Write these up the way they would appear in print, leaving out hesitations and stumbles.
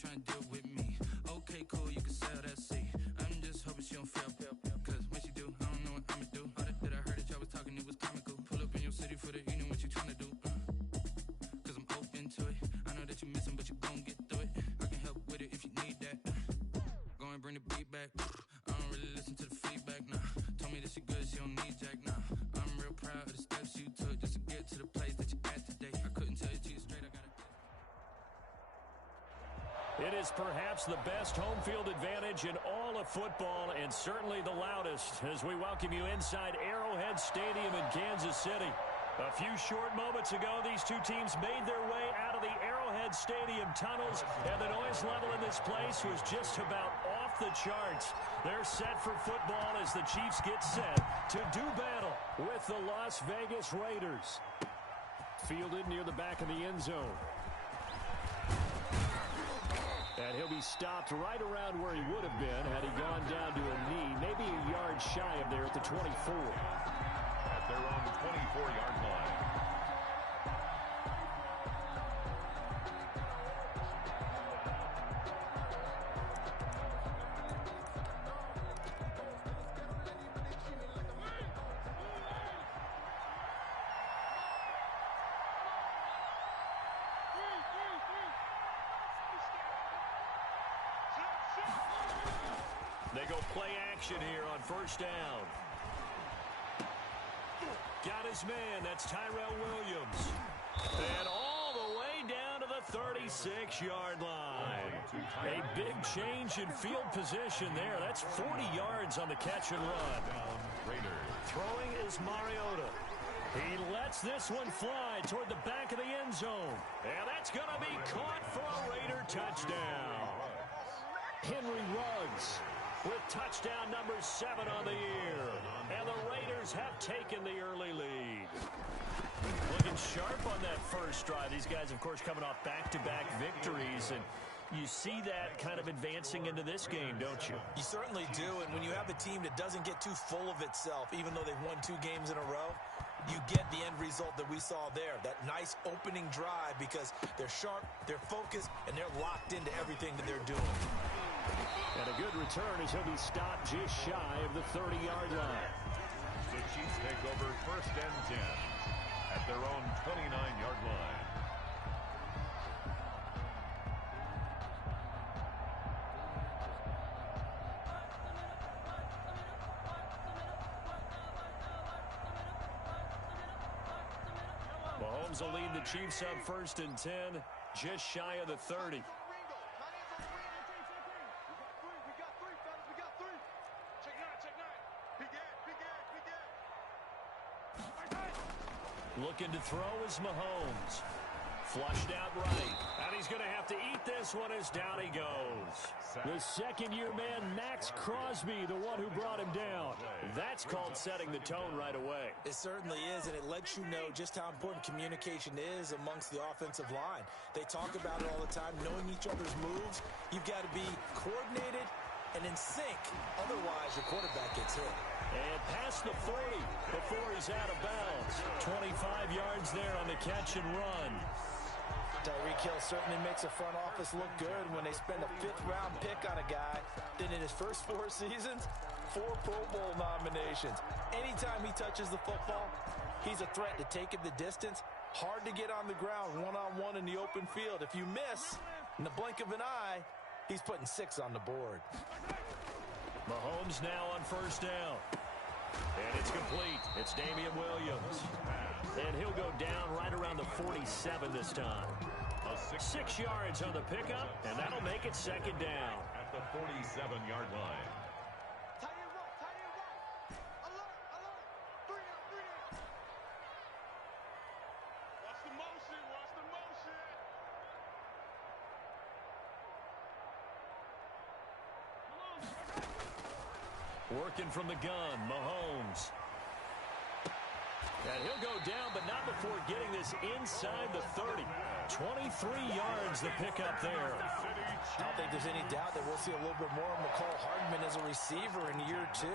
trying to deal with me. Okay, cool, you can sell that seat. I'm just hoping she don't fail. Cause when she do, I don't know what I'ma do. All that I heard that y'all was talking, it was comical. Pull up in your city for the evening, what you trying to do? Cause I'm open to it. I know that you missing, but you gon' get through it. I can help with it if you need that. Go and bring the beat back. I don't really listen to the feedback, nah. Told me that she good, she don't need Jack, nah. I'm real proud of the steps you took just to get to the place that you're at today. I couldn't tell you to you straight, I gotta... It is perhaps the best home field advantage in all of football, and certainly the loudest, as we welcome you inside Arrowhead Stadium in Kansas City. A few short moments ago, these two teams made their way out of the Arrowhead Stadium tunnels, and the noise level in this place was just about off the charts. They're set for football as the Chiefs get set to do battle with the Las Vegas Raiders. Fielded near the back of the end zone. And he'll be stopped right around where he would have been had he gone down to a knee, maybe a yard shy of there at the 24. At their own 24-yard line. They go play action here on first down. Got his man. That's Tyrell Williams. And all the way down to the 36-yard line. A big change in field position there. That's 40 yards on the catch and run. Throwing is Mariota. He lets this one fly toward the back of the end zone. And that's going to be caught for a Raider touchdown. Henry Ruggs with touchdown number 7 on the year. And the Raiders have taken the early lead. Looking sharp on that first drive. These guys, of course, coming off back-to-back victories. And you see that kind of advancing into this game, don't you? You certainly do. And when you have a team that doesn't get too full of itself, even though they've won 2 games in a row, you get the end result that we saw there. That nice opening drive because they're sharp, they're focused, and they're locked into everything that they're doing. And a good return as he'll be stopped just shy of the 30-yard line. The Chiefs take over first and 10 at their own 29-yard line. Mahomes will lead the Chiefs up first and 10, just shy of the 30. Looking to throw is Mahomes. Flushed out right. And he's going to have to eat this one as down he goes. The second-year man, Max Crosby, the one who brought him down. That's called setting the tone right away. It certainly is, and it lets you know just how important communication is amongst the offensive line. They talk about it all the time, knowing each other's moves. You've got to be coordinated and in sync. Otherwise, your quarterback gets hit. And past the 40 before he's out of bounds. 25 yards there on the catch and run. Tyreek Hill certainly makes the front office look good when they spend a 5th-round pick on a guy. Then in his first 4 seasons, 4 Pro Bowl nominations. Anytime he touches the football, he's a threat to take it the distance. Hard to get on the ground one-on-one in the open field. If you miss, in the blink of an eye, he's putting 6 on the board. Mahomes now on first down. And it's complete. It's Damian Williams. And he'll go down right around the 47 this time. 6 yards on the pickup, and that'll make it second down. At the 47-yard line. Working from the gun, Mahomes. And he'll go down, but not before getting this inside the 30. 23 yards the pickup there. I don't think there's any doubt that we'll see a little bit more of McCall Hardman as a receiver in year 2.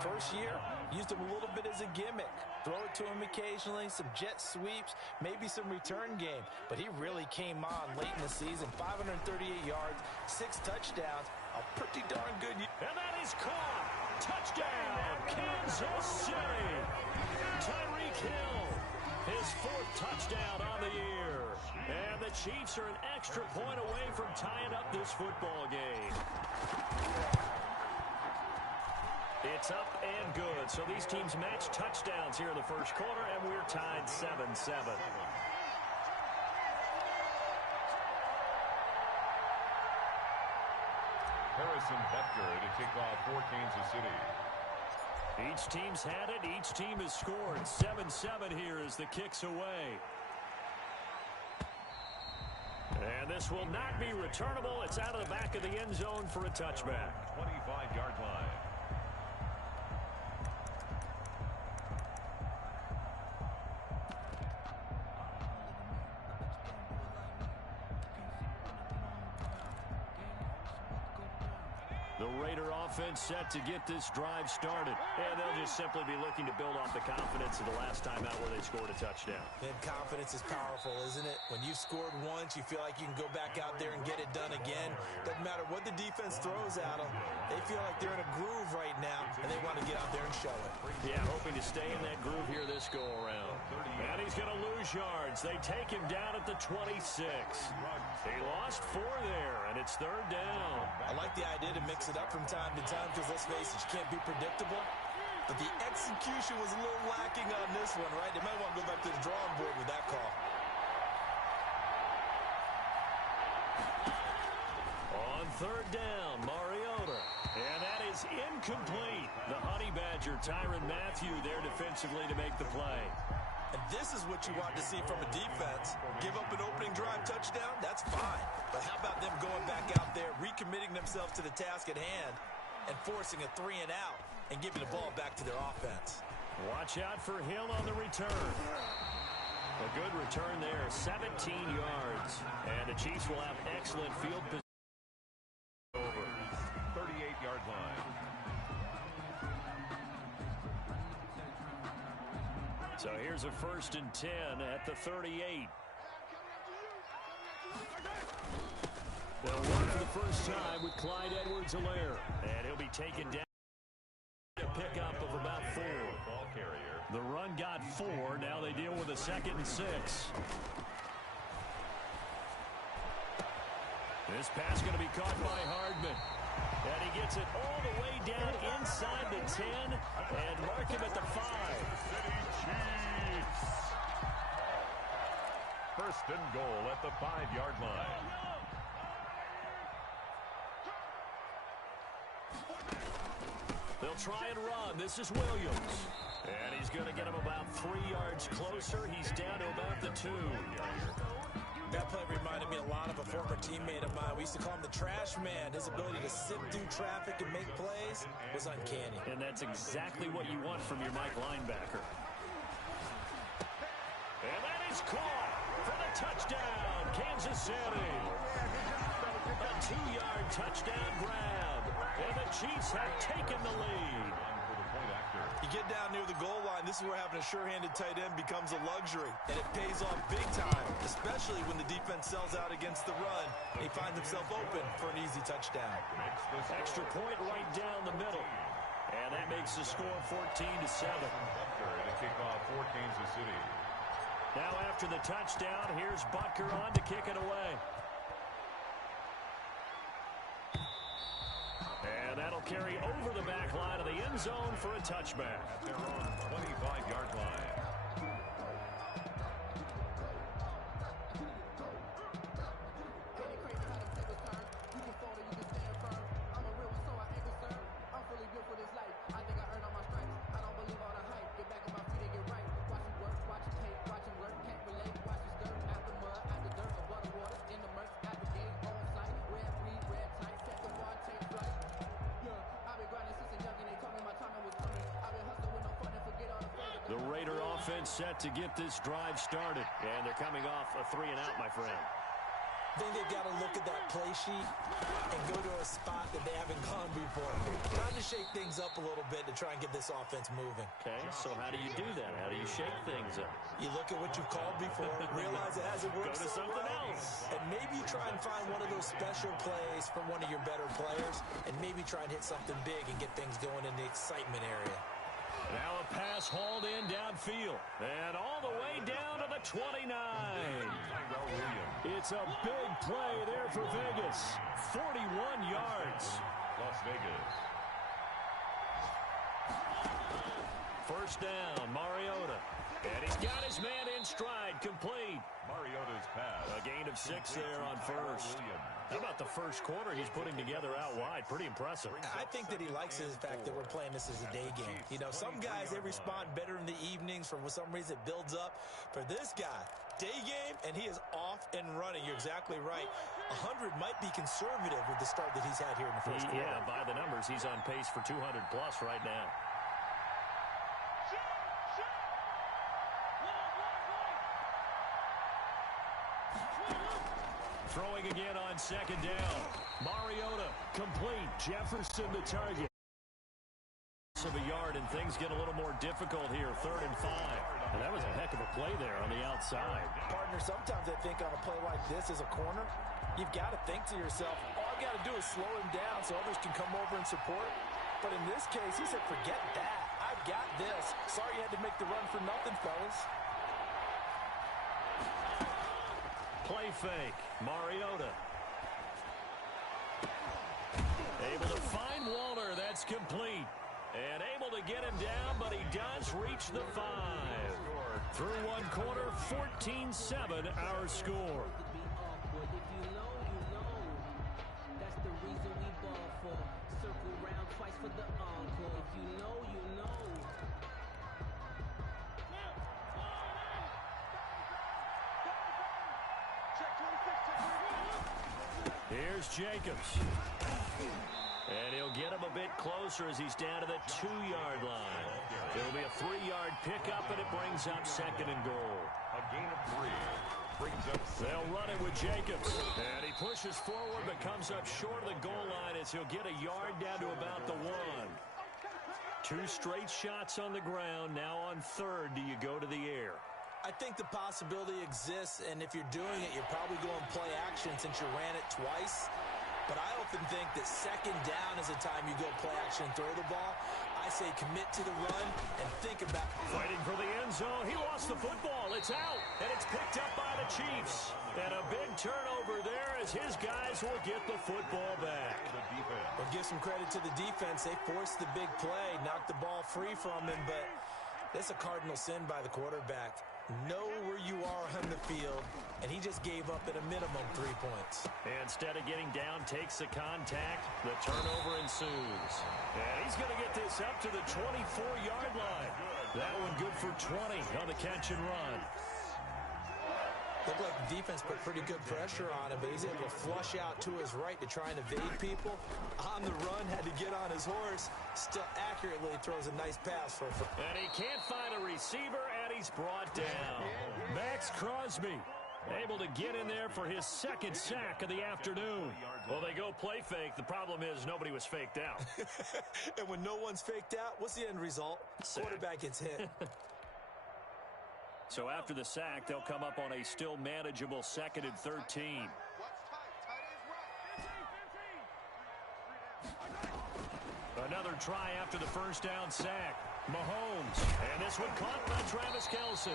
First year, Used him a little bit as a gimmick. Throw it to him occasionally, some jet sweeps, maybe some return game. But he really came on late in the season. 538 yards, 6 touchdowns, a pretty darn good year. And that is caught. Touchdown, Kansas City. Tyreek Hill, his 4th touchdown on the year. And the Chiefs are an extra point away from tying up this football game. It's up and good. So these teams match touchdowns here in the first quarter, and we're tied 7-7. Harrison Butker to kick off for Kansas City. Each team's had it. Each team has scored. 7-7 here as the kick's away. And this will not be returnable. It's out of the back of the end zone for a touchback. 25-yard line. The Raider offense set to get this drive started. And they'll just simply be looking to build off the confidence of the last time out where they scored a touchdown. And confidence is powerful, isn't it? When you've scored once, you feel like you can go back out there and get it done again. Doesn't matter what the defense throws at them. They feel like they're in a groove right now, and they want to get out there and show it. Yeah, hoping to stay in that groove here this go-around. And he's going to lose yards. They take him down at the 26. He lost 4 there, and it's 3rd down. I like the idea to mix it up from time to time because, let's face it, you can't be predictable. But the execution was a little lacking on this one, right? They might want to go back to the drawing board with that call. On 3rd down, Mariota. And that is incomplete. The Honey Badger, Tyrann Mathieu, there defensively to make the play. And this is what you want to see from a defense. Give up an opening drive touchdown, that's fine. But how about them going back out there, recommitting themselves to the task at hand, and forcing a 3 and out, and giving the ball back to their offense. Watch out for Hill on the return. A good return there, 17 yards. And the Chiefs will have excellent field position. Over. 38-yard line. So here's a 1st and 10 at the 38. They'll run for the first time with Clyde Edwards-Helaire. And he'll be taken down. A pickup of about 4. Ball carrier. The run got 4. Now they deal with a 2nd and 6. This pass going to be caught by Hardman. And he gets it all the way down inside the 10 and mark him at the 5. Chiefs. 1st and goal at the 5-yard line. They'll try and run. This is Williams. And he's going to get him about 3 yards closer. He's down to about the 2. That play reminded me a lot of a former teammate of mine. We used to call him the trash man. His ability to sift through traffic and make plays was uncanny. And that's exactly what you want from your Mike linebacker. And that is caught for the touchdown, Kansas City. A 2-yard touchdown grab. And the Chiefs have taken the lead. You get down near the goal line, this is where having a sure-handed tight end becomes a luxury. And it pays off big time, especially when the defense sells out against the run. And he finds himself open for an easy touchdown. Extra point right down the middle. And that makes the score 14-7. To kick off for Kansas City. Now after the touchdown, here's Butker on to kick it away. And that'll carry over the back line of the end zone for a touchback. At their own 25-yard line. The Raider offense set to get this drive started. And they're coming off a 3 and out, my friend. I think they've got to look at that play sheet and go to a spot that they haven't gone before. Trying to shake things up a little bit to try and get this offense moving. Okay, so how do you do that? How do you shake things up? You look at what you've called before, realize it hasn't worked. Go to something else. And maybe try and find one of those special plays from one of your better players, and maybe try and hit something big and get things going in the excitement area. Now a pass hauled in downfield. And all the way down to the 29. It's a big play there for Vegas. 41 yards. Las Vegas. First down, Mariota. And he's got his man in stride, complete. Mariota's pass. A gain of 6 there on first. How about the first quarter he's putting together out wide? Pretty impressive. I think that he likes the fact that we're playing this as a day game. You know, some guys, they respond better in the evenings. For some reason, it builds up. For this guy, day game, and he is off and running. You're exactly right. 100 might be conservative with the start that he's had here in the first quarter. Yeah, by the numbers, he's on pace for 200-plus right now. Throwing again on second down. Mariota complete. Jefferson the target. Of a yard, and things get a little more difficult here. 3rd and 5. And that was a heck of a play there on the outside. Partner, sometimes I think on a play like this as a corner, you've got to think to yourself, all I've got to do is slow him down so others can come over and support. But in this case, he said, forget that. I've got this. Sorry you had to make the run for nothing, fellas. Play fake. Mariota. Able to find Waller. That's complete. And able to get him down, but he does reach the 5. Through one quarter, 14-7 our score. Here's Jacobs. And he'll get him a bit closer as he's down to the 2-yard line. It'll be a 3-yard pickup, and it brings up 2nd and goal. A gain of 3. Brings up 7. They'll run it with Jacobs. And he pushes forward, but comes up short of the goal line as he'll get a yard down to about the 1. 2 straight shots on the ground. Now on 3rd, do you go to the air? I think the possibility exists, and if you're doing it, you're probably going play action since you ran it twice. But I often think that 2nd down is the time you go play action and throw the ball. I say commit to the run and think about fighting for the end zone. He lost the football. It's out, and it's picked up by the Chiefs. And a big turnover there as his guys will get the football back. Well, give some credit to the defense. They forced the big play, knocked the ball free from him, but that's a cardinal sin by the quarterback. Know where you are on the field, and he just gave up at a minimum 3 points. Instead of getting down, takes the contact. The turnover ensues. And he's going to get this up to the 24-yard line. That one good for 20 on the catch and run. Looked like the defense put pretty good pressure on him, but he's able to flush out to his right to try and evade people. On the run, had to get on his horse. Still accurately throws a nice pass for and he can't find a receiver, and he's brought down. Max Crosby able to get in there for his 2nd sack of the afternoon. Well, they go play fake. The problem is nobody was faked out. And when no one's faked out, what's the end result? Sack. Quarterback gets hit. So after the sack, they'll come up on a still manageable 2nd and 13. Another try after the first down sack. Mahomes. And this one caught by Travis Kelce.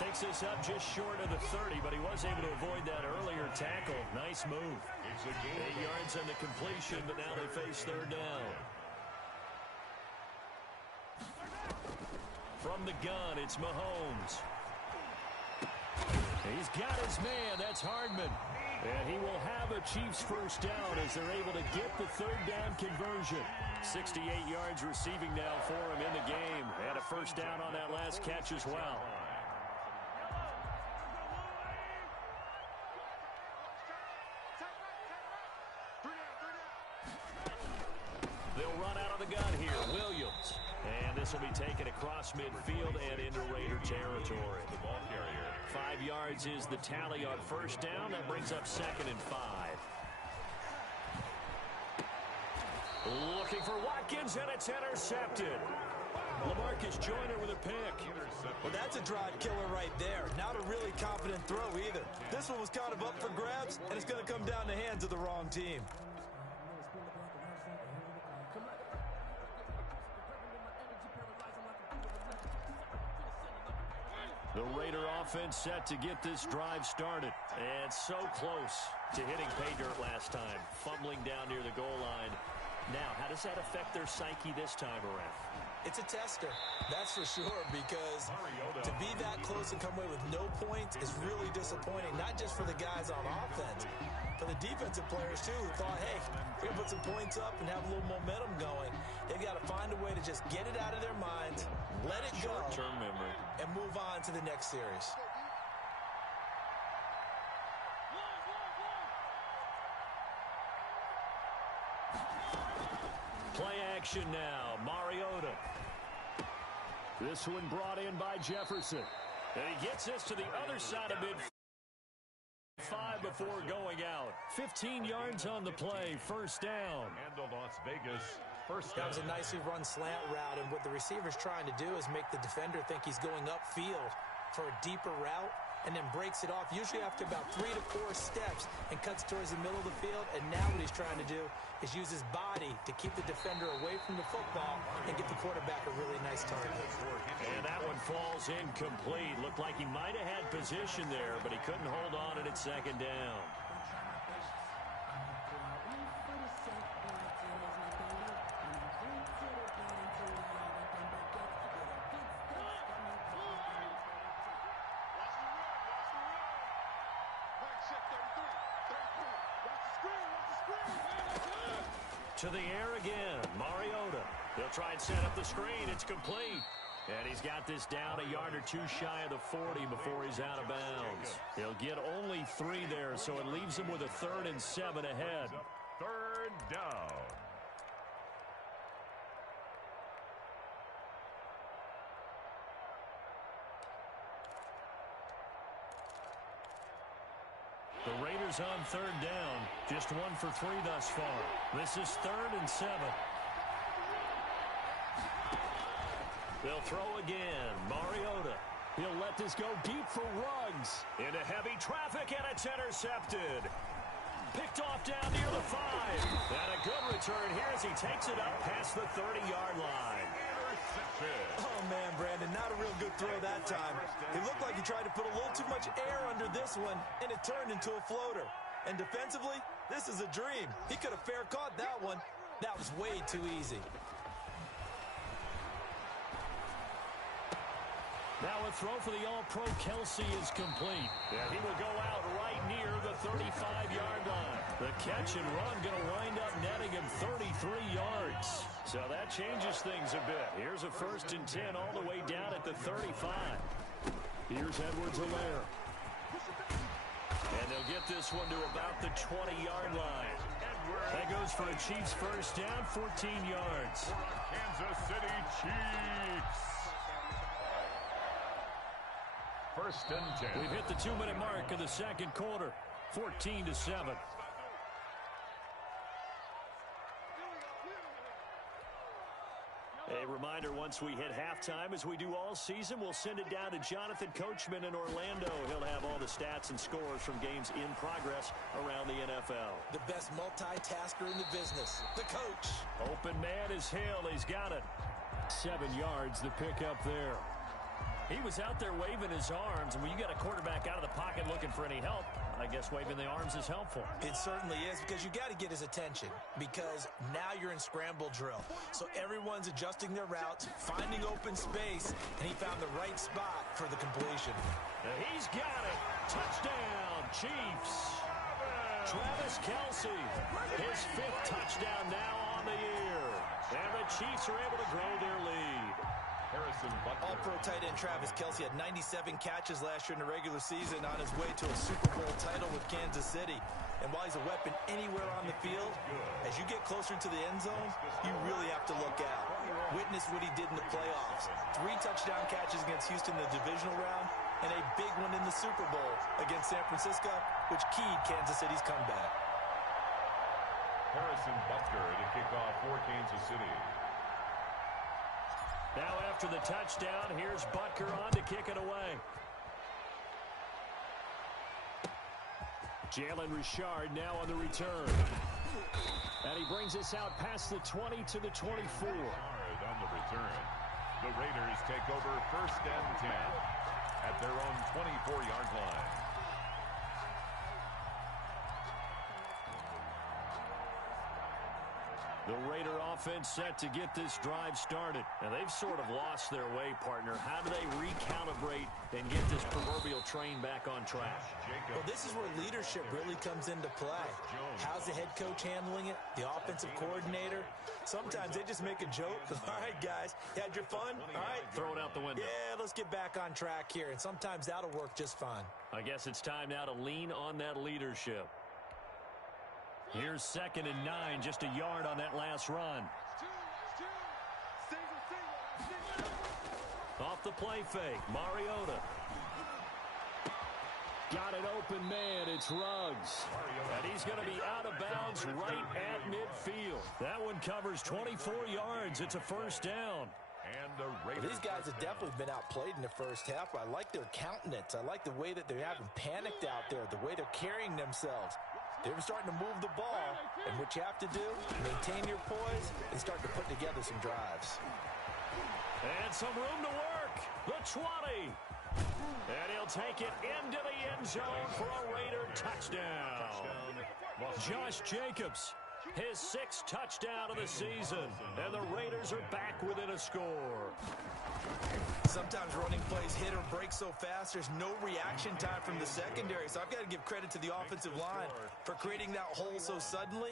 Takes this up just short of the 30, but he was able to avoid that earlier tackle. Nice move. 8 yards on the completion, but now they face 3rd down. From the gun, it's Mahomes. He's got his man. That's Hardman. And he will have a Chiefs first down as they're able to get the 3rd down conversion. 68 yards receiving now for him in the game. And a first down on that last catch as well. They'll run out of the gun here. Williams. And this this will be taken across midfield and into Raider territory. The ball carrier. 5 yards is the tally on first down. That brings up 2nd and 5. Looking for Watkins, and it's intercepted. LaMarcus Joyner with a pick. Well, that's a drive killer right there. Not a really confident throw either. This one was kind of up for grabs, and it's going to come down the hands of the wrong team. The Raider offense set to get this drive started. And so close to hitting pay dirt last time. Fumbling down near the goal line. Now, how does that affect their psyche this time around? It's a tester, that's for sure, because to be that close and come away with no points is really disappointing, not just for the guys on offense, for the defensive players, too, who thought, hey, we're going to put some points up and have a little momentum going. They've got to find a way to just get it out of their minds, let it go, short-term memory, and move on to the next series. Play action now. Mariota. This one brought in by Jefferson. And he gets this to the other side of mid-5 before going out. 15 yards on the play. First down. And the Las Vegas first down. That was a nicely run slant route, and what the receiver's trying to do is make the defender think he's going upfield for a deeper route, and then breaks it off, usually after about 3 to 4 steps, and cuts towards the middle of the field. And now what he's trying to do is use his body to keep the defender away from the football and get the quarterback a really nice target. And that one falls incomplete. Looked like he might have had position there, but he couldn't hold on it at 2nd down. To the air again, Mariota. He'll try and set up the screen. It's complete. And he's got this down a yard or 2 shy of the 40 before he's out of bounds. He'll get only 3 there, so it leaves him with a 3rd and 7 ahead. 3rd down. The Raiders on 3rd down. Just 1 for 3 thus far. This is 3rd and 7. They'll throw again. Mariota. He'll let this go deep for Ruggs. Into heavy traffic, and it's intercepted. Picked off down near the 5. And a good return here as he takes it up past the 30-yard line. Oh, man, Brandon, not a real good throw that time. It looked like he tried to put a little too much air under this one, and it turned into a floater. And defensively, this is a dream. He could have fair caught that one. That was way too easy. Now a throw for the All-Pro Kelsey is complete. And he will go out right near the 35-yard line. The catch and run going to wind up netting him 33 yards. So that changes things a bit. Here's a 1st and 10 all the way down at the 35. Here's Edwards-Helaire. And they'll get this one to about the 20-yard line. That goes for a Chiefs first down, 14 yards. Kansas City Chiefs. 1st and 10. We've hit the 2-minute mark of the 2nd quarter. 14-7. A reminder, once we hit halftime, as we do all season, we'll send it down to Jonathan Coachman in Orlando. He'll have all the stats and scores from games in progress around the NFL. The best multitasker in the business, the coach. Open man is Hill. He's got it. 7 yards, the pickup there. He was out there waving his arms, and when you got a quarterback out of the pocket looking for any help, I guess waving the arms is helpful. It certainly is, because you got to get his attention, because now you're in scramble drill. So everyone's adjusting their routes, finding open space, and he found the right spot for the completion. He's got it. Touchdown, Chiefs. Travis Kelce, his 5th touchdown now on the year. And the Chiefs are able to grow their lead. Harrison Butker. All-pro tight end Travis Kelce had 97 catches last year in the regular season on his way to a Super Bowl title with Kansas City. And while he's a weapon anywhere on the field, as you get closer to the end zone, you really have to look out. Witness what he did in the playoffs. 3 touchdown catches against Houston in the divisional round, and a big one in the Super Bowl against San Francisco, which keyed Kansas City's comeback. Harrison Butker to kick off for Kansas City. Now after the touchdown, here's Butker on to kick it away. Jalen Richard now on the return. And he brings us out past the 20 to the 24. On the return. The Raiders take over 1st and 10 at their own 24-yard line. The Raider offense set to get this drive started. And they've sort of lost their way, partner. How do they recalibrate and get this proverbial train back on track? Well, this is where leadership really comes into play. How's the head coach handling it? The offensive coordinator? Sometimes they just make a joke. All right, guys, you had your fun? All right. Throw it out the window. Yeah, let's get back on track here. And sometimes that'll work just fine. I guess it's time now to lean on that leadership. Here's 2nd and 9, just a yard on that last run. Off the play fake, Mariota. Got an open man, it's Ruggs. And he's going to be out of bounds right at midfield. That one covers 24 yards. It's a 1st down. And the Raiders. These guys have definitely been outplayed in the first half. I like their countenance. I like the way that they haven't panicked out there, the way they're carrying themselves. They're starting to move the ball, and what you have to do, maintain your poise and start to put together some drives. And some room to work. The 20. And he'll take it into the end zone for a Raider touchdown. Josh Jacobs, his 6th touchdown of the season, and the Raiders are back within a score. Sometimes running plays hit or break so fast, there's no reaction time from the secondary. So I've got to give credit to the offensive line for creating that hole so suddenly.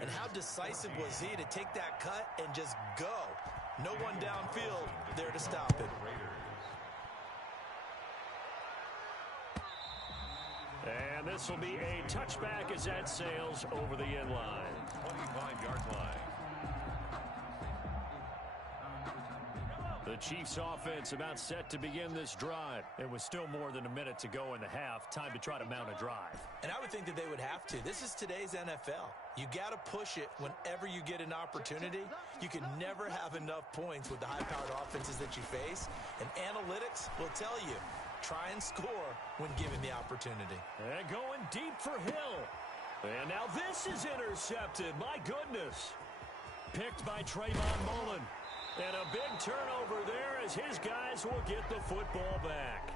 And how decisive was he to take that cut and just go? No one downfield there to stop it. And this will be a touchback as that sails over the end line. 25-yard line. The Chiefs offense about set to begin this drive. And with still more than a minute to go in the half, time to try to mount a drive. And I would think that they would have to. This is today's NFL. You got to push it whenever you get an opportunity. You can never have enough points with the high-powered offenses that you face. And analytics will tell you, try and score when given the opportunity. And going deep for Hill. And now this is intercepted. My goodness. Picked by Trayvon Mullen. And a big turnover there as his guys will get the football back.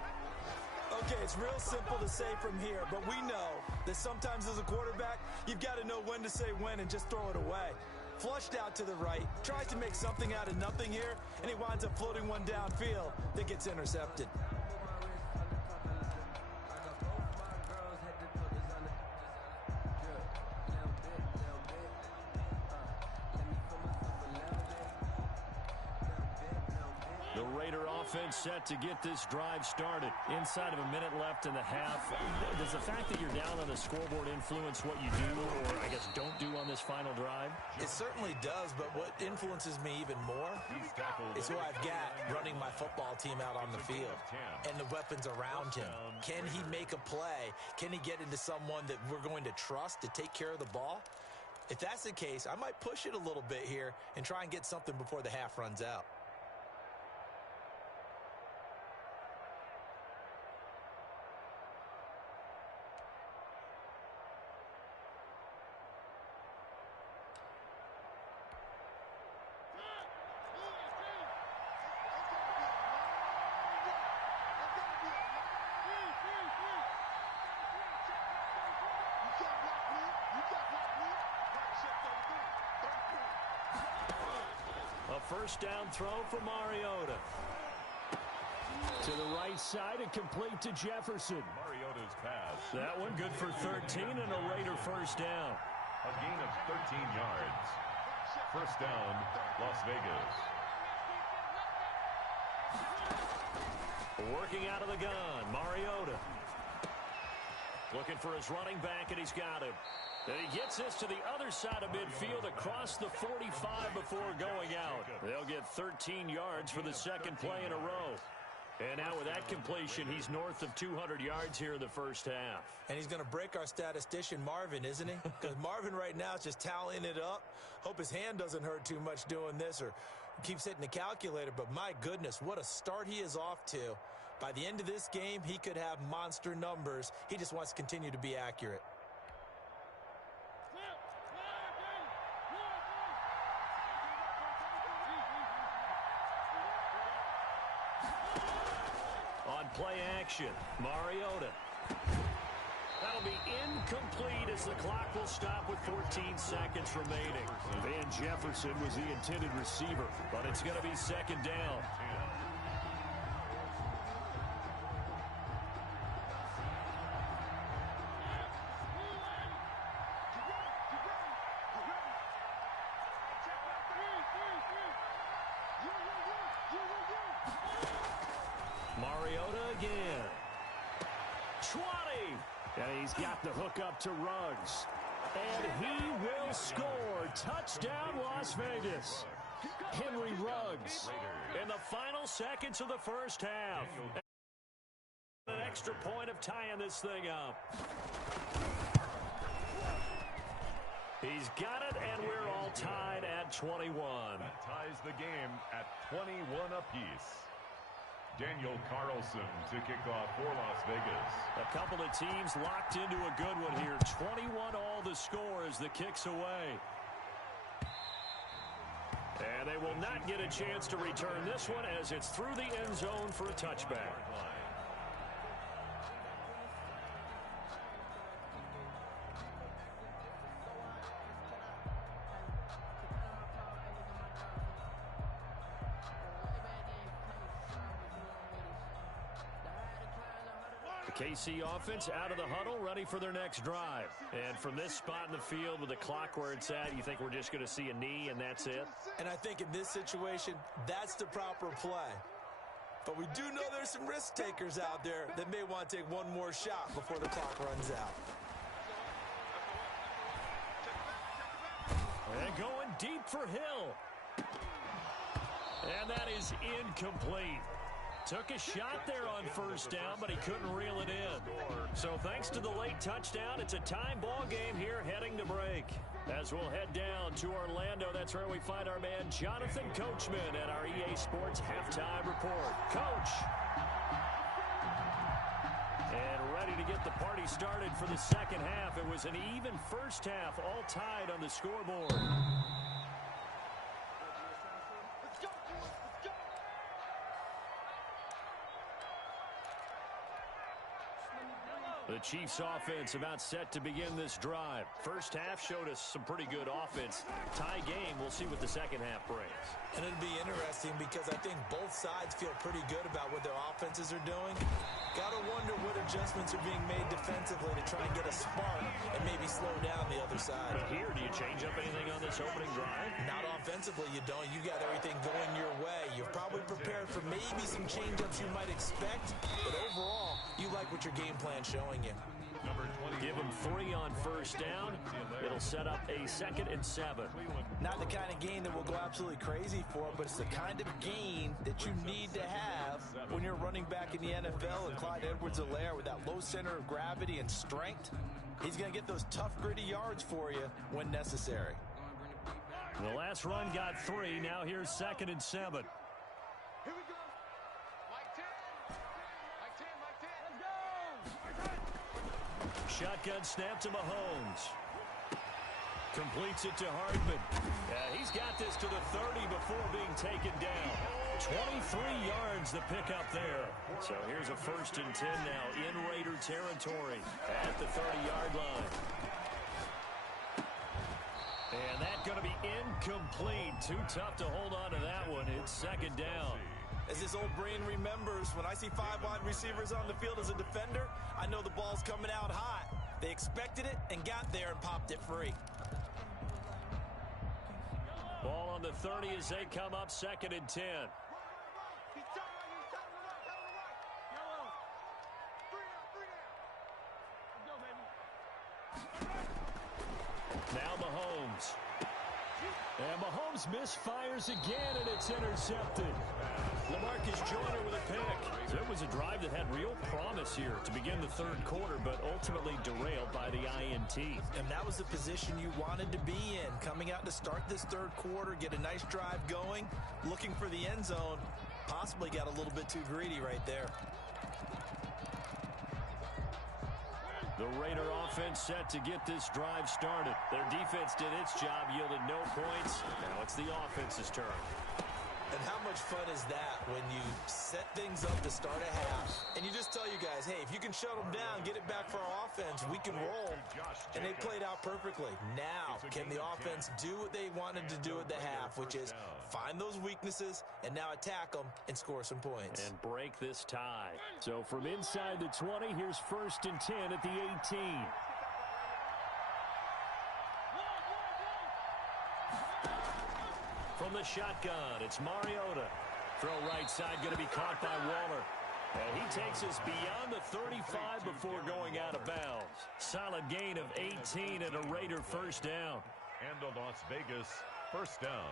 Okay, it's real simple to say from here, but we know that sometimes as a quarterback, you've got to know when to say when and just throw it away. Flushed out to the right, tries to make something out of nothing here, and he winds up floating one downfield that gets intercepted. The Raider offense set to get this drive started. Inside of a minute left in the half. Does the fact that you're down on the scoreboard influence what you do, or I guess don't do on this final drive? It certainly does, but what influences me even more is who I've got running my football team out on the field and the weapons around him. Can he make a play? Can he get into someone that we're going to trust to take care of the ball? If that's the case, I might push it a little bit here and try and get something before the half runs out. First down throw for Mariota. To the right side and complete to Jefferson. Mariota's pass. That one good for 13 and a Raider first down. A gain of 13 yards. First down, Las Vegas. Working out of the gun, Mariota. Looking for his running back, and he's got him. And he gets this to the other side of midfield across the 45 before going out. They'll get 13 yards for the second play in a row. And now with that completion, he's north of 200 yards here in the first half. And he's going to break our statistician, Marvin, isn't he? Because Marvin right now is just tallying it up. Hope his hand doesn't hurt too much doing this or keeps hitting the calculator. But my goodness, what a start he is off to. By the end of this game, he could have monster numbers. He just wants to continue to be accurate. On play action, Mariota. That'll be incomplete as the clock will stop with 14 seconds remaining. Van Jefferson was the intended receiver, but it's going to be second down. Mariota again. 20. And he's got the hook up to Ruggs. And he will score. Touchdown, Las Vegas. Henry Ruggs in the final seconds of the first half. An extra point of tying this thing up. He's got it, and we're all tied at 21. That ties the game at 21 apiece. Daniel Carlson to kick off for Las Vegas. A couple of teams locked into a good one here. 21 all the score as the kick's away. And they will not get a chance to return this one as it's through the end zone for a touchback. KC offense out of the huddle, ready for their next drive. And from this spot in the field with the clock where it's at, you think we're just going to see a knee and that's it? And I think in this situation, that's the proper play. But we do know there's some risk takers out there that may want to take one more shot before the clock runs out. And going deep for Hill. And that is incomplete. Took a shot there on first down, but he couldn't reel it in. So thanks to the late touchdown, it's a time ball game here heading to break. As we'll head down to Orlando, that's where we find our man Jonathan Coachman at our EA Sports Halftime Report. Coach! And ready to get the party started for the second half. It was an even first half, all tied on the scoreboard. The Chiefs offense about set to begin this drive. First half showed us some pretty good offense. Tie game, we'll see what the second half brings. And it'll be interesting because I think both sides feel pretty good about what their offenses are doing. Got to wonder what adjustments are being made defensively to try and get a spark and maybe slow down the other side. But here, do you change up anything on this opening drive? Not offensively, you don't. You got everything going your way. You're probably prepared for maybe some change-ups you might expect, but overall, you like what your game plan's showing you. Give them 3 on first down. It'll set up a 2nd and 7. Not the kind of gain that will go absolutely crazy for, but it's the kind of gain that you need to have when you're running back in the NFL. And Clyde Edwards-Helaire with that low center of gravity and strength, he's going to get those tough, gritty yards for you when necessary. The last run got 3. Now here's 2nd and 7. Here we go. Mike 10. Mike 10. Mike 10. Let's go. Shotgun snap to Mahomes. Completes it to Hardman. He's got this to the 30 before being taken down. 23 yards the pickup there. So here's a 1st and 10 now in Raider territory at the 30-yard line. And that's going to be incomplete. Too tough to hold on to that one. It's 2nd down. As this old brain remembers, when I see 5 wide receivers on the field as a defender, I know the ball's coming out hot. They expected it and got there and popped it free. Ball on the 30 as they come up 2nd and 10. Now Mahomes. And Mahomes misfires again, and it's intercepted. LaMarcus Joyner with a pick. So it was a drive that had real promise here to begin the third quarter, but ultimately derailed by the INT. And that was the position you wanted to be in. Coming out to start this third quarter, get a nice drive going, looking for the end zone. Possibly got a little bit too greedy right there. The Raider offense set to get this drive started. Their defense did its job, yielded no points. Now it's the offense's turn. And how much fun is that when you set things up to start a half, and you just tell you guys, hey, if you can shut them down, get it back for our offense, we can roll. And they played out perfectly. Now, can the offense do what they wanted to do at the half, which is find those weaknesses and now attack them and score some points. And break this tie. So from inside the 20, here's 1st and 10 at the 18. From the shotgun, it's Mariota. Throw right side, going to be caught by Waller. And he takes us beyond the 35 before going out of bounds. Solid gain of 18 and a Raider first down. And a Las Vegas first down.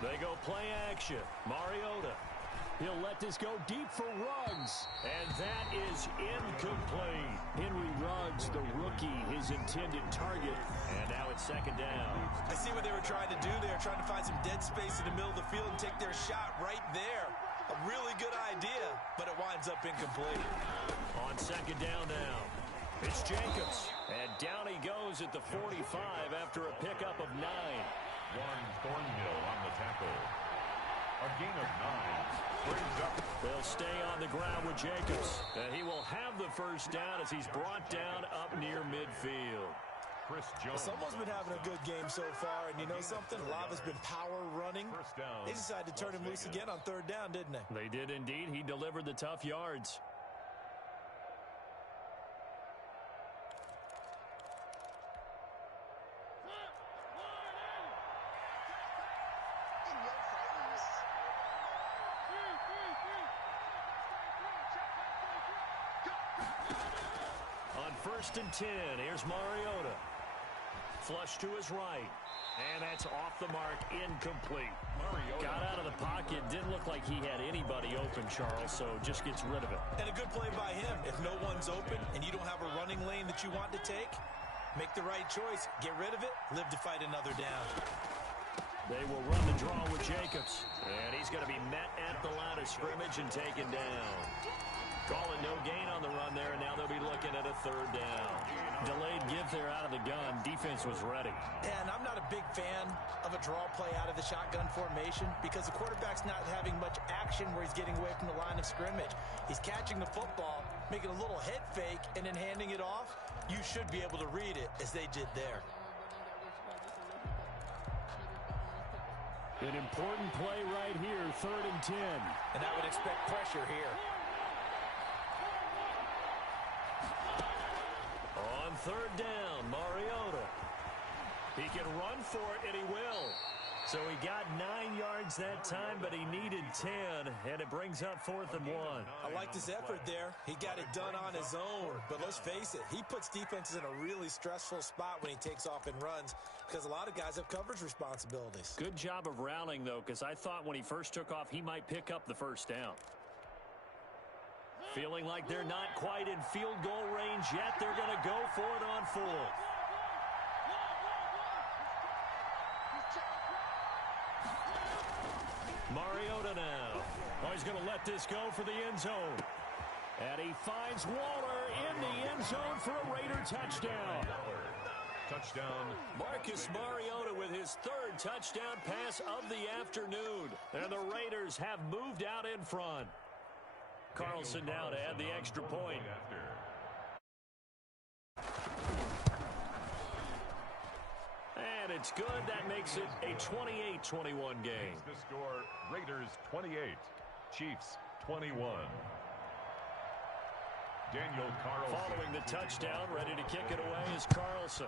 They go play action. Mariota. He'll let this go deep for Ruggs. And that is incomplete. Henry Ruggs, the rookie, his intended target. And now it's 2nd down. I see what they were trying to do there, trying to find some dead space in the middle of the field and take their shot right there. A really good idea, but it winds up incomplete. On 2nd down now. It's Jacobs. And down he goes at the 45 after a pickup of 9. Juan Thornhill on the tackle. A gain of 9. Brings up. They'll stay on the ground with Jacobs. And he will have the first down as he's brought down up near midfield. Chris Jones. Someone's been having a good game so far, and you know something? A lot of it's been power running. First down. They decided to turn him loose again on 3rd down, didn't they? They did indeed. He delivered the tough yards. On 1st and 10, here's Mariota. Flush to his right. And that's off the mark, incomplete. Mariota got out of the pocket. Didn't look like he had anybody open, Charles, so just gets rid of it. And a good play by him. If no one's open and you don't have a running lane that you want to take, make the right choice. Get rid of it. Live to fight another down. They will run the draw with Jacobs. And he's going to be met at the line of scrimmage and taken down. Calling no gain on the run there, and now they'll be looking at a 3rd down. Delayed give there out of the gun. Defense was ready. And I'm not a big fan of a draw play out of the shotgun formation because the quarterback's not having much action where he's getting away from the line of scrimmage. He's catching the football, making a little head fake, and then handing it off. You should be able to read it as they did there. An important play right here, 3rd and 10. And I would expect pressure here. On 3rd down, Mariota. He can run for it, and he will. So he got 9 yards that time, but he needed 10, and it brings up 4th and 1. I like his effort there. He got it done on his own. But let's face it, he puts defenses in a really stressful spot when he takes off and runs because a lot of guys have coverage responsibilities. Good job of rallying, though, because I thought when he first took off, he might pick up the first down. Feeling like they're not quite in field goal range yet. They're going to go for it on 4th. Mariota now. Oh, he's going to let this go for the end zone. And he finds Waller in the end zone for a Raider touchdown. Touchdown. Marcus Mariota with his 3rd touchdown pass of the afternoon. And the Raiders have moved out in front. Carlson now to add the extra point. And it's good. That makes it a 28-21 game. The score, Raiders 28, Chiefs 21. Daniel Carlson. Following the touchdown, ready to kick it away is Carlson.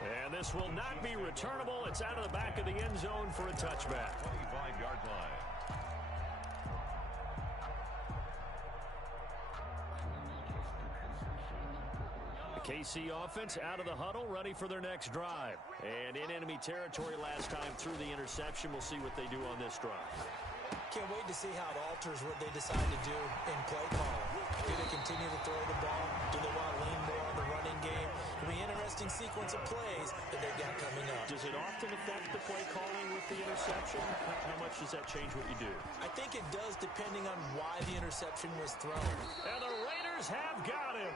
And this will not be returnable. It's out of the back of the end zone for a touchback. 25-yard line. The KC offense out of the huddle, ready for their next drive. And in enemy territory last time through the interception. We'll see what they do on this drive. Can't wait to see how it alters what they decide to do in play calling. Do they continue to throw the ball? Do they want to lean more on the running game? It'll be an interesting sequence of plays that they've got coming up. Does it often affect the play calling with the interception? How much does that change what you do? I think it does, depending on why the interception was thrown. And the Raiders have got him.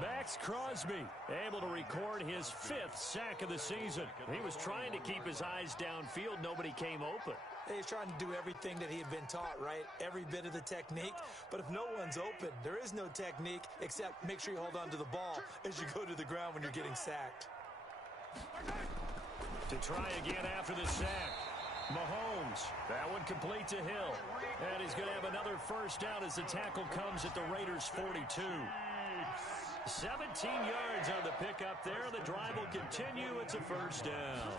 Max Crosby able to record his 5th sack of the season. He was trying to keep his eyes downfield. Nobody came open. He's trying to do everything that he had been taught, right? Every bit of the technique. But if no one's open, there is no technique except make sure you hold on to the ball as you go to the ground when you're getting sacked. To try again after the sack. Mahomes. That one complete to Hill. And he's going to have another first down as the tackle comes at the Raiders' 42. 17 yards on the pickup there. The drive will continue. It's a first down.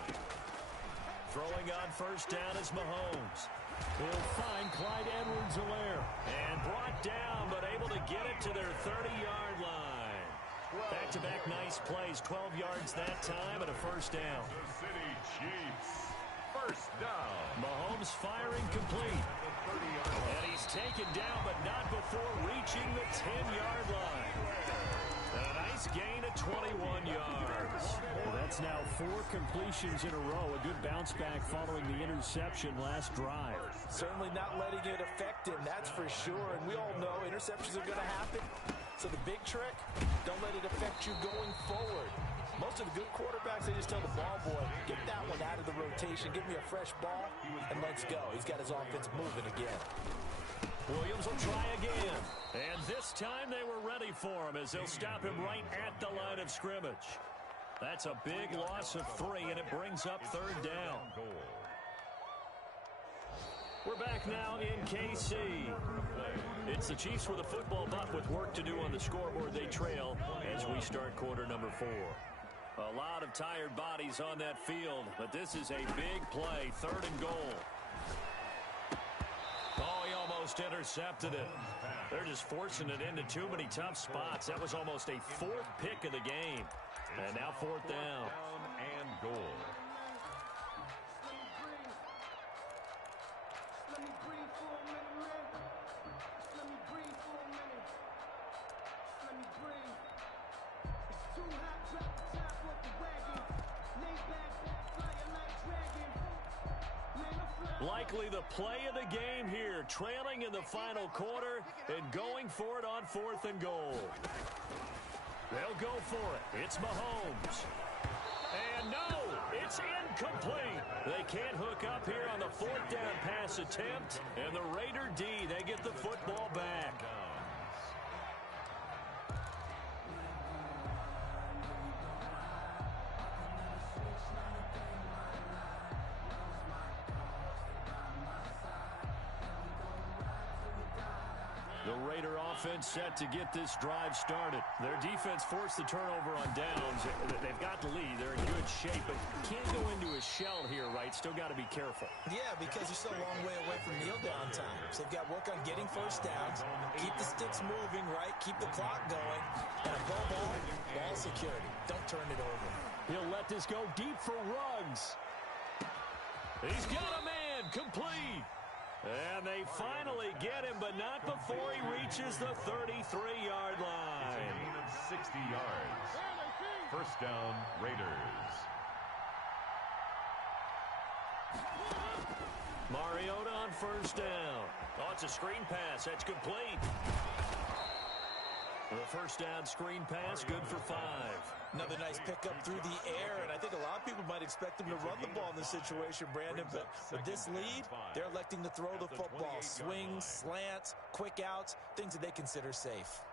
Throwing on first down is Mahomes. He'll find Clyde Edwards-Helaire. And brought down, but able to get it to their 30-yard line. Back-to-back nice plays. 12 yards that time and a first down. The City Chiefs. First down. Mahomes firing complete. And he's taken down, but not before reaching the 10-yard line. A nice gain of 21 yards. Well, that's now 4 completions in a row. A good bounce back following the interception last drive. Certainly not letting it affect him, that's for sure. And we all know interceptions are going to happen. So the big trick, don't let it affect you going forward. Most of the good quarterbacks, they just tell the ball boy, get that one out of the rotation, give me a fresh ball, and let's go. He's got his offense moving again. Williams will try again. And this time they were ready for him as they'll stop him right at the line of scrimmage. That's a big loss of 3, and it brings up third down. We're back now in KC. It's the Chiefs with a football, but with work to do on the scoreboard. They trail as we start quarter number 4. A lot of tired bodies on that field, but this is a big play. 3rd and goal. Oh, he almost intercepted it. They're just forcing it into too many tough spots. That was almost a 4th pick of the game. And now 4th down. And goal. Likely the play of the game here, trailing in the final quarter and going for it on 4th and goal. They'll go for it. It's Mahomes. And no, it's incomplete. They can't hook up here on the 4th down pass attempt. And the Raider D, they get the football back. The Raider offense set to get this drive started. Their defense forced the turnover on downs. They've got the lead. They're in good shape, but can't go into a shell here, right? Still got to be careful. Yeah, because they're still a long way away from kneel down time. So they've got work on getting first downs, keep the sticks moving, right? Keep the clock going. And above all, ball security. Don't turn it over. He'll let this go deep for Ruggs. He's got a man complete. And they finally get him, but not before he reaches the 33-yard line. It's a gain of 60 yards. First down, Raiders. Mariota on first down. Oh, it's a screen pass. That's complete. The first down screen pass, good for 5. Another nice pickup through the air, and I think a lot of people might expect them to run the ball in this situation, Brandon, but with this lead, they're electing to throw the football. Swings, slants, quick outs, things that they consider safe.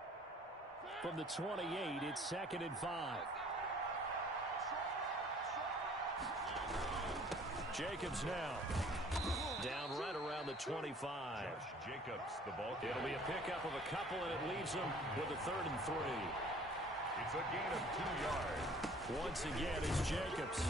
From the 28, it's 2nd and 5. Jacobs now. Down right around the 25. Josh Jacobs, the ball. It'll be a pickup of a couple, and it leaves them with a 3rd and 3. It's a gain of 2 yards. Once again, it's Jacobs.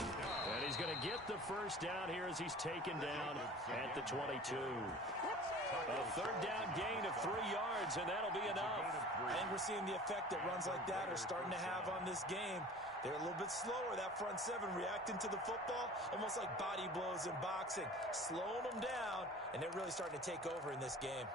And he's going to get the first down here as he's taken down at the 22. A third down gain of 3 yards, and that'll be enough. I think we're seeing the effect that runs like that are starting to have on this game. They're a little bit slower, that front seven, reacting to the football, almost like body blows in boxing, slowing them down, and they're really starting to take over in this game.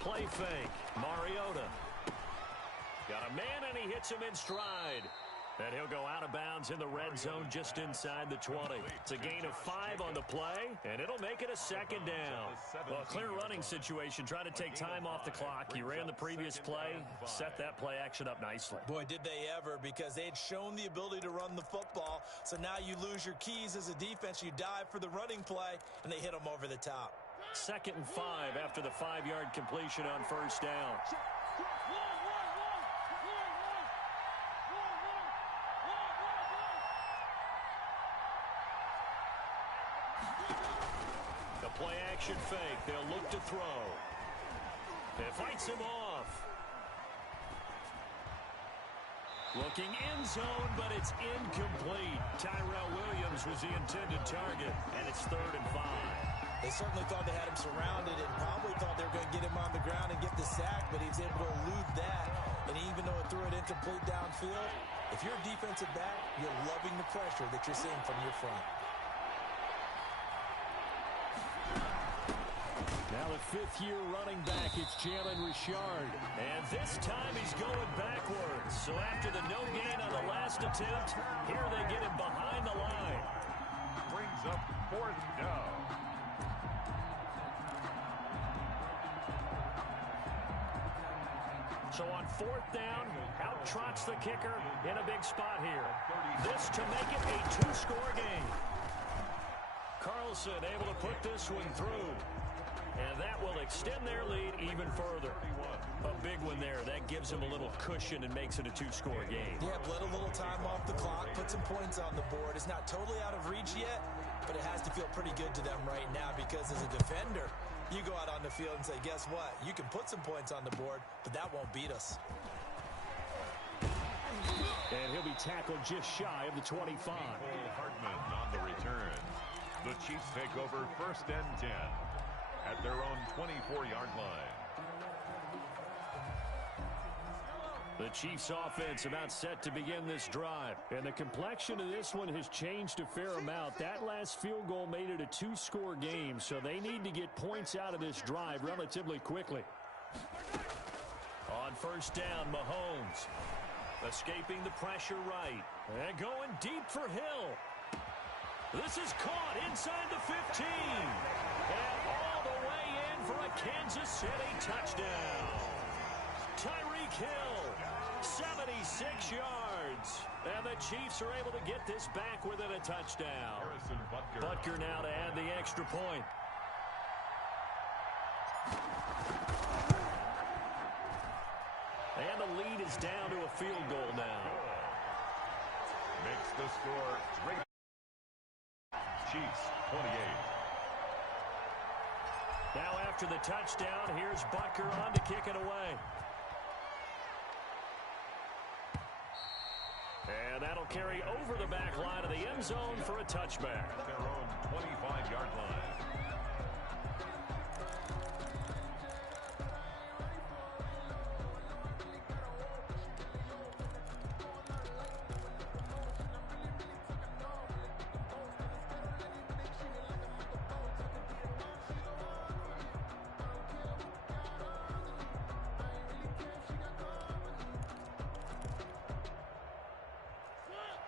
Play fake. Mariota. Got a man, and he hits him in stride. And he'll go out of bounds in the red zone just inside the 20. It's a gain of 5 on the play, and it'll make it a second down. Well, a clear running situation, trying to take time off the clock. He ran the previous play, set that play action up nicely. Boy, did they ever, because they had shown the ability to run the football. So now you lose your keys as a defense. You dive for the running play, and they hit them over the top. 2nd and 5 after the 5-yard completion on first down. The play action fake. They'll look to throw. It fights him off. Looking end zone, but it's incomplete. Tyrell Williams was the intended target, and it's 3rd and 5. They certainly thought they had him surrounded and probably thought they were going to get him on the ground and get the sack, but he was able to elude that. And even though it threw it incomplete downfield, if you're a defensive back, you're loving the pressure that you're seeing from your front. Now the 5th-year running back, it's Jalen Richard. And this time he's going backwards. So after the no gain on the last attempt, here they get him behind the line. Brings up 4th down. So on 4th down, out trots the kicker in a big spot here. This to make it a 2-score game. Carlson able to put this one through. And that will extend their lead even further. A big one there. That gives them a little cushion and makes it a 2-score game. Yeah, let a little time off the clock, put some points on the board. It's not totally out of reach yet, but it has to feel pretty good to them right now because as a defender, you go out on the field and say, guess what? You can put some points on the board, but that won't beat us. And he'll be tackled just shy of the 25. Hartman on the return. The Chiefs take over 1st and 10 at their own 24-yard line. The Chiefs offense about set to begin this drive. And the complexion of this one has changed a fair amount. That last field goal made it a 2-score game, so they need to get points out of this drive relatively quickly. On first down, Mahomes. Escaping the pressure right. And going deep for Hill. This is caught inside the 15. And all the way in for a Kansas City touchdown. Tyreek Hill, 76 yards. And the Chiefs are able to get this back within a touchdown. Butker now to add the extra point. And the lead is down to a field goal now. Makes the score 3. Chiefs 28. Now after the touchdown, here's Butker on to kick it away. And that'll carry over the back line of the end zone for a touchback. Their own 25-yard line.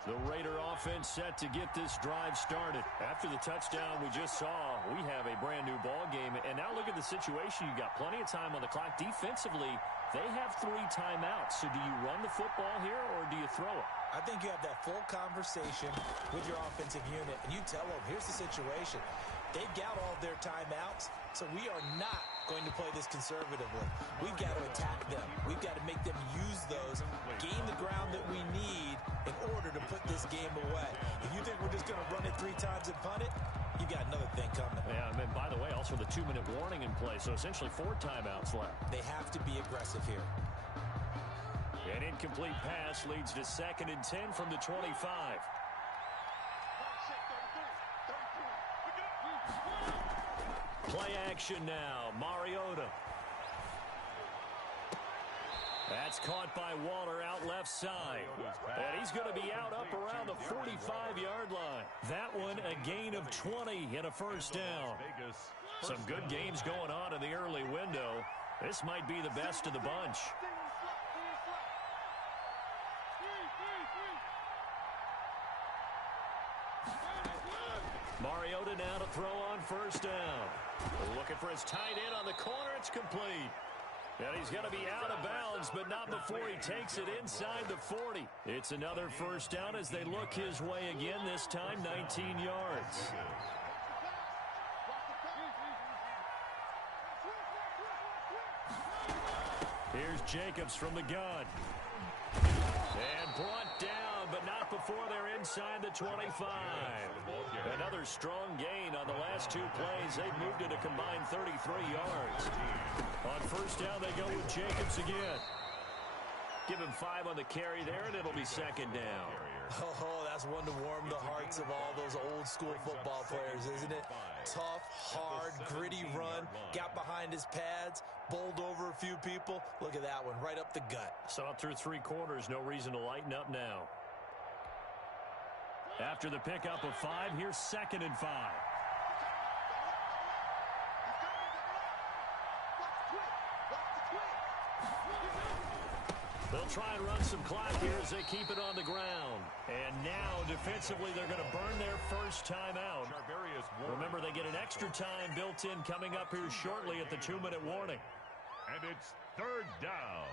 The Raider offense set to get this drive started. After the touchdown we just saw, we have a brand new ball game. And now look at the situation. You got plenty of time on the clock. Defensively, they have 3 timeouts. So do you run the football here or do you throw it? I think you have that full conversation with your offensive unit, and you tell them, here's the situation. They've got all their timeouts, so we are not going to play this conservatively. We've got to attack them. We've got to make them use those, gain the ground that we need in order to put this game away. If you think we're just going to run it 3 times and punt it, you got another thing coming. Yeah, and then, by the way, also the 2-minute warning in play, so essentially 4 timeouts left. They have to be aggressive here. An incomplete pass leads to 2nd and 10 from the 25. Play action now. Mariota. That's caught by Waller out left side. And he's going to be out up around the 45-yard line. That one a gain of 20 and a first down. Some good games going on in the early window. This might be the best of the bunch. Mariota now to throw on first down. Looking for his tight end on the corner. It's complete. And he's going to be out of bounds, but not before he takes it inside the 40. It's another first down as they look his way again, this time 19 yards. Here's Jacobs from the gun. And brought down, but not before they're inside the 25. Another strong gain on the last 2 plays. They've moved it a combined 33 yards. On first down, they go with Jacobs again. Give him 5 on the carry there, and it'll be 2nd down. Oh, that's one to warm the hearts of all those old-school football players, isn't it? Tough, hard, gritty run. Got behind his pads, bowled over a few people. Look at that one, right up the gut. Saw through 3 quarters, no reason to lighten up now. After the pickup of 5, here's 2nd and 5. They'll try and run some clock here as they keep it on the ground. And now, defensively, they're going to burn their first time out. Remember, they get an extra time built in coming up here shortly at the 2-minute warning. And it's 3rd down.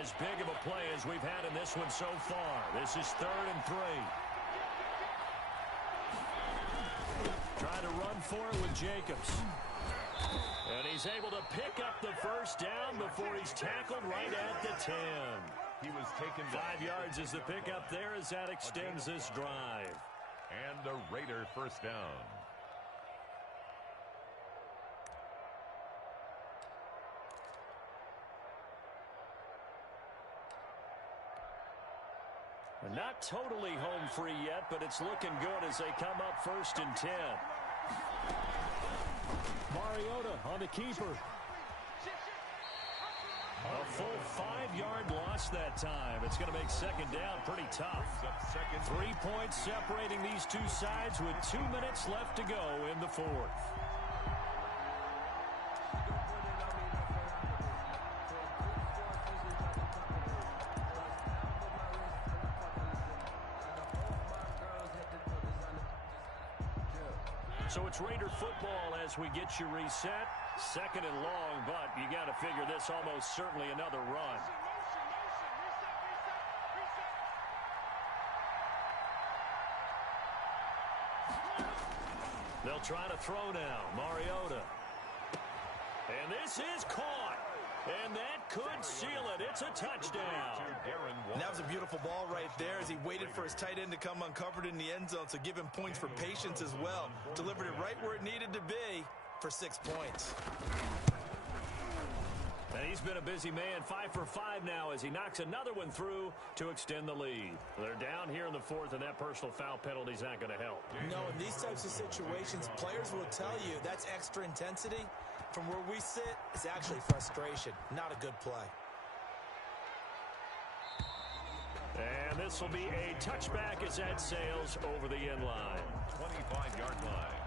As big of a play as we've had in this one so far. This is 3rd and 3. Trying to run for it with Jacobs. And he's able to pick up the first down before he's tackled right at the 10. He was taken 5 yards is the pickup there as that extends this drive. And a Raider first down. Not totally home free yet, but it's looking good as they come up 1st and 10. Mariota on the keeper. A full 5-yard loss that time. It's going to make 2nd down pretty tough. 3 points separating these two sides with 2 minutes left to go in the 4th. So it's Raider football as we get you reset. 2nd and long, but you got to figure this almost certainly another run. They'll try to throw now. Mariota. And this is caught. And that could seal it. It's a touchdown. And that was a beautiful ball right there as he waited for his tight end to come uncovered in the end zone, so give him points for patience as well. Delivered it right where it needed to be for 6 points. And he's been a busy man, 5 for 5 now as he knocks another one through to extend the lead. They're down here in the 4th, and that personal foul penalty is not going to help. No, in these types of situations, players will tell you that's extra intensity. From where we sit, it's actually frustration, not a good play. And this will be a touchback as that sails over the end line. 25-yard line.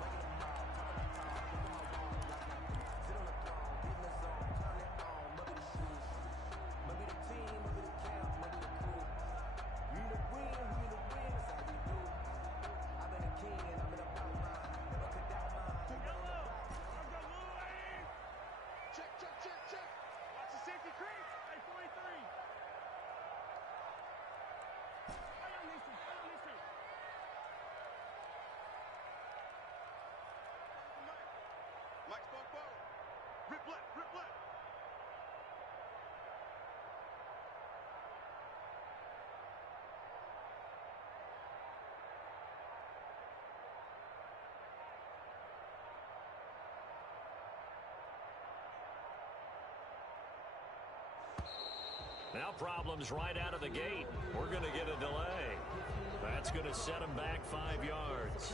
Now problems right out of the gate. We're going to get a delay. That's going to set him back 5 yards.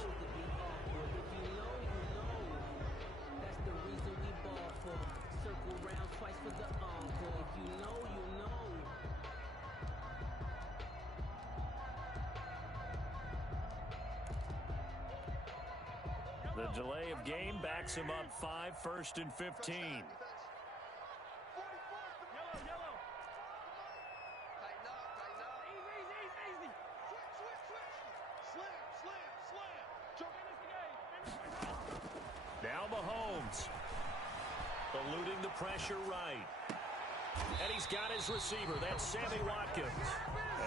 The delay of game backs him up 5, 1st and 15. Now Mahomes. Eluding the pressure right. And he's got his receiver. That's Sammy Watkins.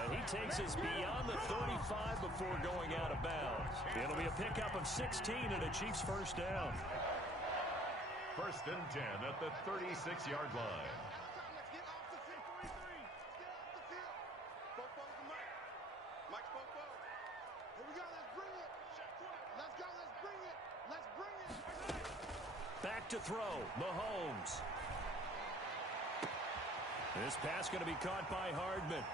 And he takes us beyond the 35 before going out of bounds. It'll be a pickup of 16 and a Chiefs first down. 1st and 10 at the 36-yard line. Back to throw, Mahomes. This pass going to be caught by Hardman.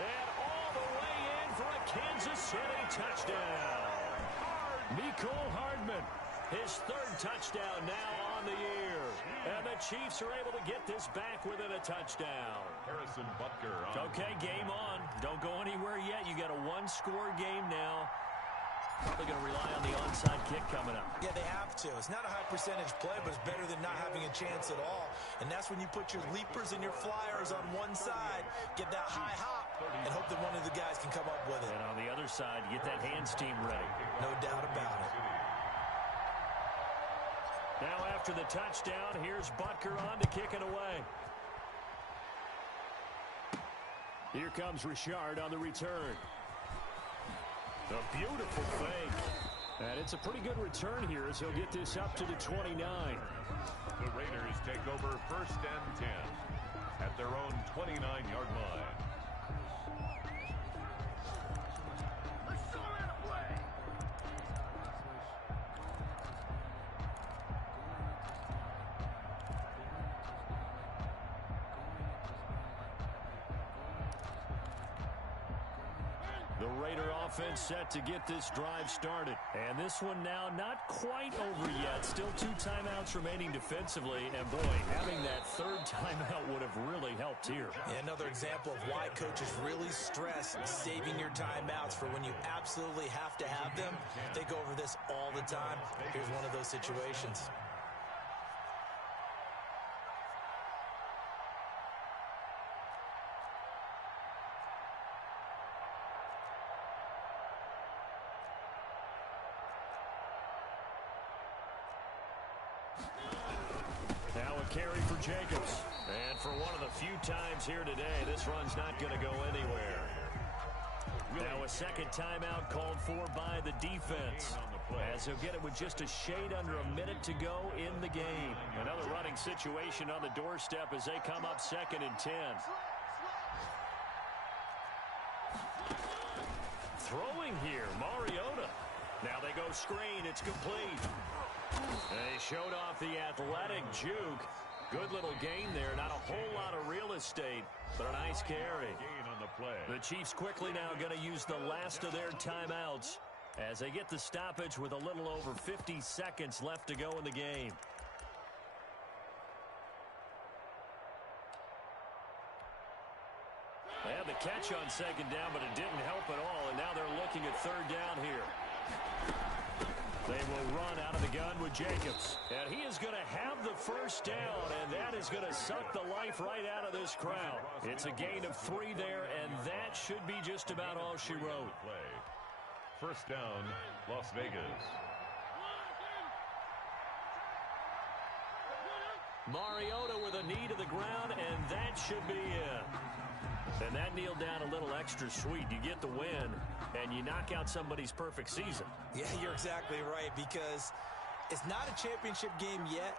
And all the way in for a Kansas City touchdown. Mecole Hardman, his 3rd touchdown now on the year. And the Chiefs are able to get this back within a touchdown. Harrison Butker on. Okay, game on. Don't go anywhere yet. You got a 1-score game now. Probably going to rely on the onside kick coming up. Yeah, they have to. It's not a high percentage play, but it's better than not having a chance at all. And that's when you put your leapers and your flyers on one side, get that high hop, and hope that one of the guys can come up with it. And on the other side, get that hands team ready. No doubt about it. Now after the touchdown, here's Butker on to kick it away. Here comes Richard on the return. A beautiful fake. And it's a pretty good return here as he'll get this up to the 29. The Raiders take over 1st and 10 at their own 29-yard line. The Raider offense set to get this drive started. And this one now not quite over yet. Still 2 timeouts remaining defensively. And boy, having that 3rd timeout would have really helped here. Yeah, another example of why coaches really stress saving your timeouts for when you absolutely have to have them. They go over this all the time. Here's one of those situations. Now a carry for Jacobs. And for one of the few times here today, this run's not going to go anywhere. Now a 2nd timeout called for by the defense, as he'll get it with just a shade under a minute to go in the game. Another running situation on the doorstep as they come up 2nd and 10. Throwing here, Mariota. Now they go screen. It's complete. They showed off the athletic juke. Good little gain there. Not a whole lot of real estate, but a nice carry. Gain on the play. The Chiefs quickly now going to use the last of their timeouts as they get the stoppage with a little over 50 seconds left to go in the game. They had the catch on 2nd down, but it didn't help at all, and now they're looking at 3rd down here. They will run out of the gun with Jacobs. And he is going to have the 1st down, and that is going to suck the life right out of this crowd. It's a gain of 3 there, and that should be just about all she wrote. 1st down, Las Vegas. Mariota with a knee to the ground, and that should be it. And that kneeled down a little extra sweet. You get the win, and you knock out somebody's perfect season. Yeah, you're exactly right, because it's not a championship game yet,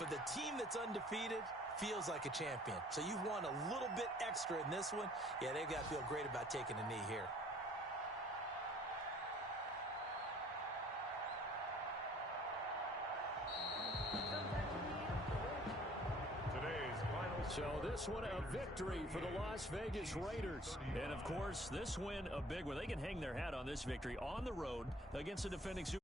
But the team that's undefeated feels like a champion. So you've won a little bit extra in this one. Yeah, they've got to feel great about taking a knee here. So this one a victory for the Las Vegas Raiders. And, of course, this win a big one. They can hang their hat on this victory on the road against the defending Super